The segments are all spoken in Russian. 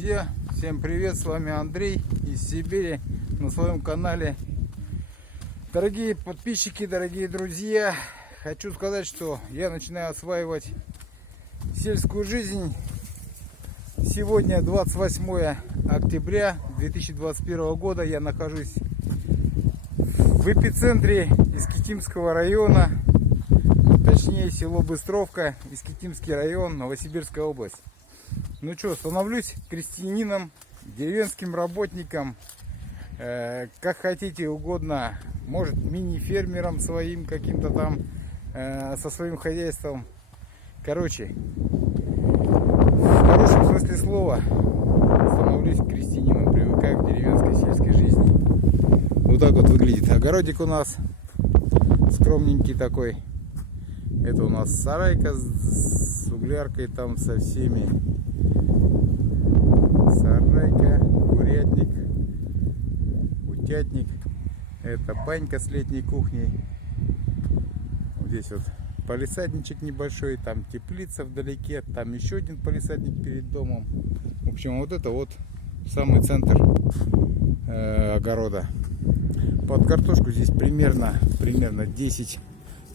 Друзья, всем привет, с вами Андрей из Сибири на своем канале. Дорогие подписчики, дорогие друзья, хочу сказать, что я начинаю осваивать сельскую жизнь. Сегодня 28 октября 2021 года. Я нахожусь в эпицентре Искитимского района, точнее село Быстровка, Искитимский район, Новосибирская область. Ну что, становлюсь крестьянином, деревенским работником, как хотите угодно, может мини-фермером своим каким-то там, со своим хозяйством. Короче, в хорошем смысле слова, становлюсь крестьянином, привыкаю к деревенской сельской жизни. Вот так вот выглядит огородик у нас, скромненький такой. Это у нас сарайка с угляркой там со всеми. Сарайка, курятник, утятник. Это банька с летней кухней. Вот здесь вот палисадничек небольшой, там теплица вдалеке, там еще один палисадник перед домом. В общем, вот это вот самый центр огорода. Под картошку здесь примерно 10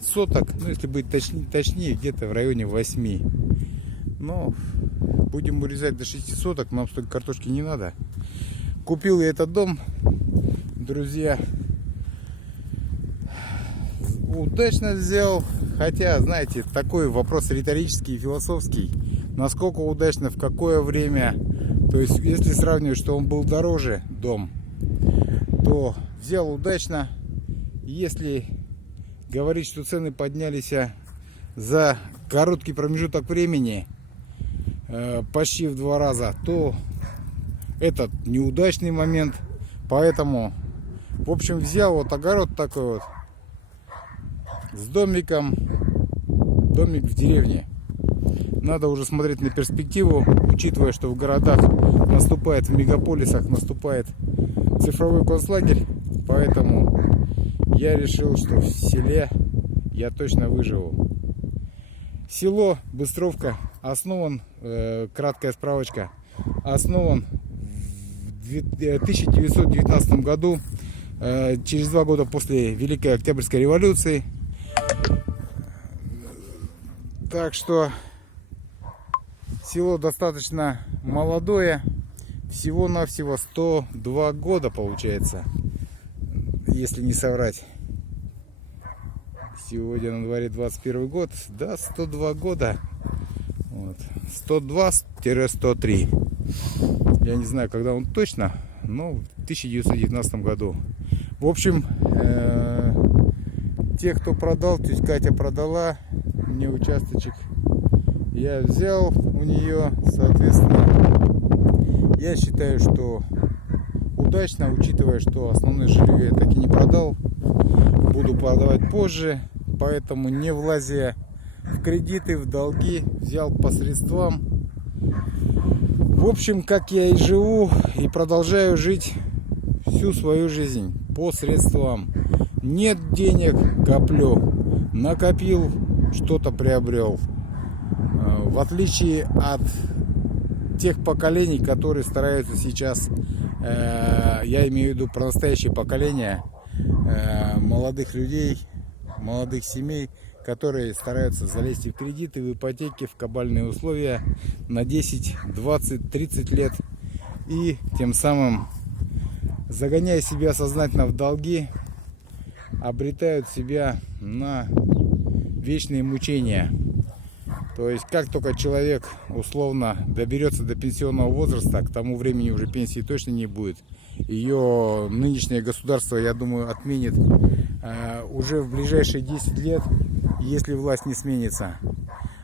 соток, ну если быть точнее, где-то в районе 8. Но будем урезать до 6 соток, нам столько картошки не надо. Купил я этот дом, друзья, удачно взял. Хотя, знаете, такой вопрос риторический и философский. Насколько удачно, в какое время. То есть, если сравнивать, что он был дороже, дом, то взял удачно. Если говорить, что цены поднялись за короткий промежуток времени почти в 2 раза, то этот неудачный момент. Поэтому, в общем, взял вот огород такой вот с домиком. Домик в деревне. Надо уже смотреть на перспективу, учитывая, что в городах наступает, в мегаполисах наступает цифровой концлагерь. Поэтому я решил, что в селе я точно выживу. Село Быстровка основан, краткая справочка, основан в 1919 году, через 2 года после Великой Октябрьской революции. Так что село достаточно молодое, всего-навсего 102 года получается, если не соврать. Сегодня на дворе 21 год, да, 102 года. Вот. 102-103. Я не знаю, когда он точно, но в 1919 году. В общем, те, кто продал, тетя Катя продала мне участочек. Я взял у нее, соответственно, я считаю, что удачно, учитывая, что основное жилье я так и не продал. Буду продавать позже, поэтому, не влазя в кредиты, в долги, взял по средствам. В общем, как я и живу, и продолжаю жить всю свою жизнь по средствам. Нет денег, коплю. Накопил, что-то приобрел. В отличие от тех поколений, которые стараются сейчас, я имею в виду про настоящее поколение, молодых людей, молодых семей, которые стараются залезть в кредиты, в ипотеки, в кабальные условия на 10, 20, 30 лет. И тем самым, загоняя себя сознательно в долги, обретают себя на вечные мучения. То есть, как только человек условно доберется до пенсионного возраста, к тому времени уже пенсии точно не будет. Ее нынешнее государство, я думаю, отменит уже в ближайшие 10 лет, если власть не сменится.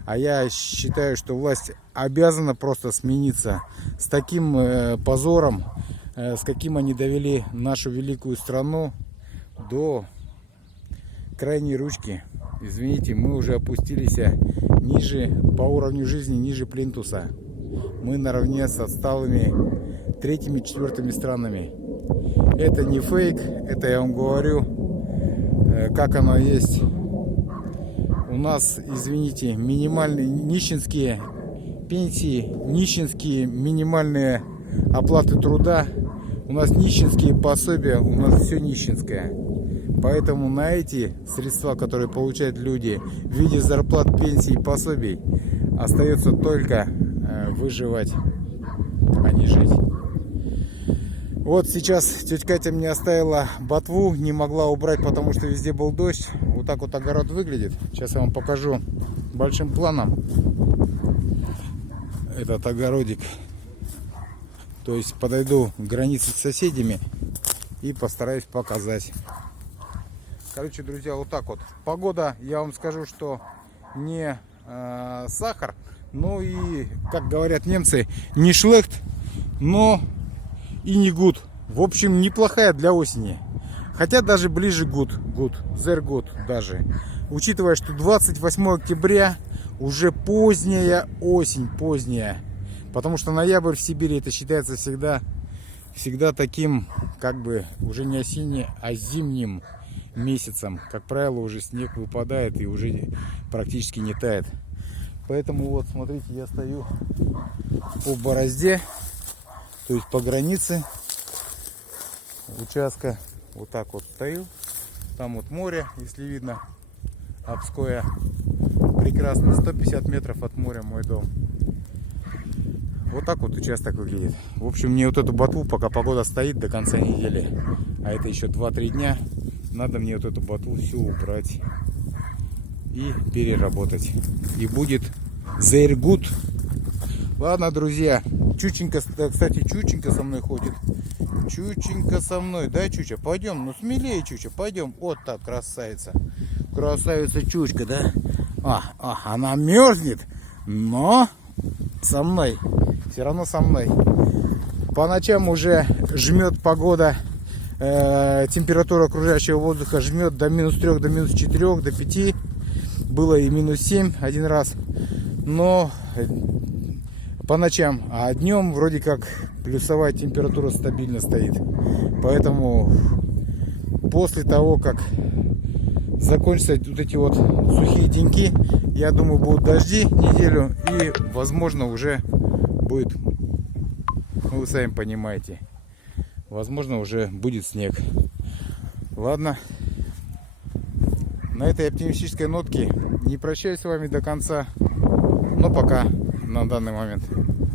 А я считаю, что власть обязана просто смениться. С таким позором, с каким они довели нашу великую страну до крайней ручки. Извините, мы уже опустились ниже по уровню жизни, ниже плинтуса. Мы наравне с отсталыми 3-ми, 4-ми странами. Это не фейк, это я вам говорю, как оно есть. У нас, извините, минимальные нищенские пенсии, нищенские минимальные оплаты труда. У нас нищенские пособия, у нас все нищенское. Поэтому на эти средства, которые получают люди в виде зарплат, пенсий и пособий, остается только выживать, а не жить. Вот сейчас тетя Катя мне оставила ботву, не могла убрать, потому что везде был дождь. Вот так вот огород выглядит. Сейчас я вам покажу большим планом этот огородик. То есть подойду к границе с соседями и постараюсь показать. Короче, друзья, вот так вот. Погода, я вам скажу, что не сахар, ну и, как говорят немцы, не шлехт, но и не гуд. В общем, неплохая для осени. Хотя даже ближе гуд, sehr good даже. Учитывая, что 28 октября уже поздняя осень, поздняя. Потому что ноябрь в Сибири это считается всегда таким, как бы, уже не осенним, а зимним месяцем. Как правило, уже снег выпадает и уже практически не тает. Поэтому вот, смотрите, я стою по борозде, то есть по границе участка. Вот так вот стою. Там вот море, если видно, Обское. Прекрасно, 150 метров от моря мой дом. Вот так вот участок выглядит. В общем, мне вот эту ботву, пока погода стоит до конца недели, а это еще 2-3 дня, надо мне вот эту ботву всю убрать и переработать. И будет sehr good. Ладно, друзья. Чученька, кстати, Чученька со мной ходит. Чученька со мной. Да, Чуча? Пойдем. Ну, смелее, Чуча. Пойдем. Вот так, красавица. Красавица Чучка, да? Она мерзнет, но со мной. Все равно со мной. По ночам уже жмет погода. Температура окружающего воздуха жмет до -3, до -4, до 5. Было и -7 один раз. Но по ночам. А днем вроде как плюсовая температура стабильно стоит. Поэтому после того, как закончатся вот эти вот сухие деньки, я думаю, будут дожди неделю. И возможно уже будет, ну вы сами понимаете, возможно уже будет снег. Ладно. На этой оптимистической нотке не прощаюсь с вами до конца. Но пока на данный момент.